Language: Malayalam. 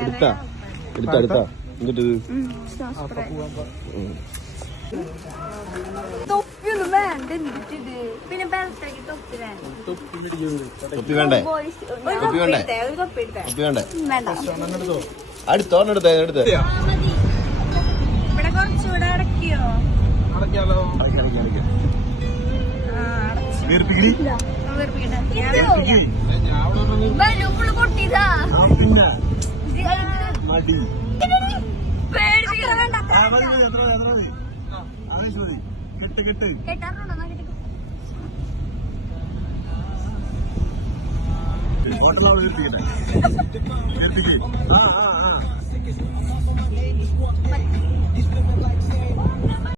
എടുത്താ എന്നിട്ട് തൊപ്പിയൊന്നും വേണ്ട എന്നിട്ടിത് പിന്നെ ബെൽറ്റാക്കി തൊപ്പി വേണ്ട തൊപ്പി വേണ്ടേ തൊപ്പി വേണ്ടേ തൊപ്പി വേണ്ടേ അടുത്തോന്നെടുത്ത എടുത്ത് ഇവിടെ കുറച്ചുകൂടെ അടക്കിയോ പൊട്ടിയതാ